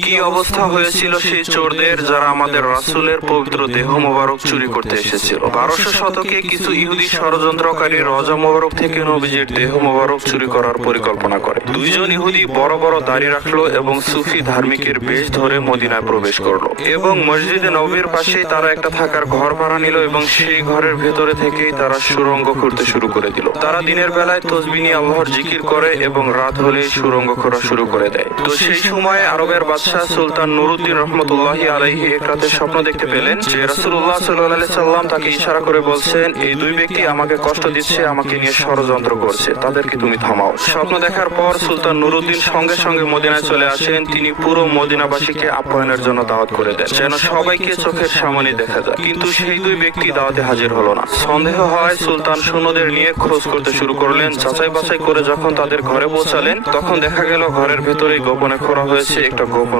কি অবস্থা হয়েছিল সেই চোরদের যারা আমাদের রাসূলের পবিত্র দেহ মোবারক চুরি করতে এসেছিল। 1200 শতকে কিছু ইহুদি ষড়যন্ত্রকারী রজা মোবারক থেকে নবীজির দেহ মোবারক চুরি করার পরিকল্পনা করে। দুইজন ইহুদি বড় বড় দাড়ি রাখলো এবং সুফি ধার্মিকের বেশ ধরে মদিনায় প্রবেশ করলো এবং মসজিদে নববীর পাশেই তারা একটা থাকার ঘর ভাড়া নিল এবং সেই ঘরের ভেতরে থেকেই তারা সুড়ঙ্গ করতে শুরু করে দিল। তারা দিনের বেলায় তসবিহ নিয়ে আল্লাহর জিকির করে এবং রাত হলেই সুড়ঙ্গ করা শুরু করে দেয়। তো সেই সময় আরবের বাদশাহ সুলতান নুরউদ্দিন রহমতুল্লাহি আলাইহি এক রাতে স্বপ্ন দেখতে পেলেন যে রাসূলুল্লাহ সাল্লাল্লাহু আলাইহি সাল্লাম তাকে ইশারা করে বলছেন, এই দুই ব্যক্তি আমাকে কষ্ট দিচ্ছে, আমাকে নিয়ে ষড়যন্ত্র করছে, তাদেরকে তুমি থামাও। স্বপ্ন দেখার পর সুলতান নুরউদ্দিন সঙ্গে সঙ্গে মদিনায় চলে আসেন। তিনি পুরো মদিনাবাসীকে আপ্যায়নের জন্য দাওয়াত করে দেন যেন সবাইকে চোখের সামনে দেখা যায়। কিন্তু সেই দুই ব্যক্তি দাওয়াতে হাজির হলো না। সন্দেহ হয় সুলতান সৈন্যদের নিয়ে খোঁজ করতে শুরু করলেন। যাচাই বাছাই করে যখন তাদের ঘরে পৌঁছালেন তখন দেখা গেল ঘরের ভেতরেই গোপনে খোঁড়া হয়েছে একটা গোপন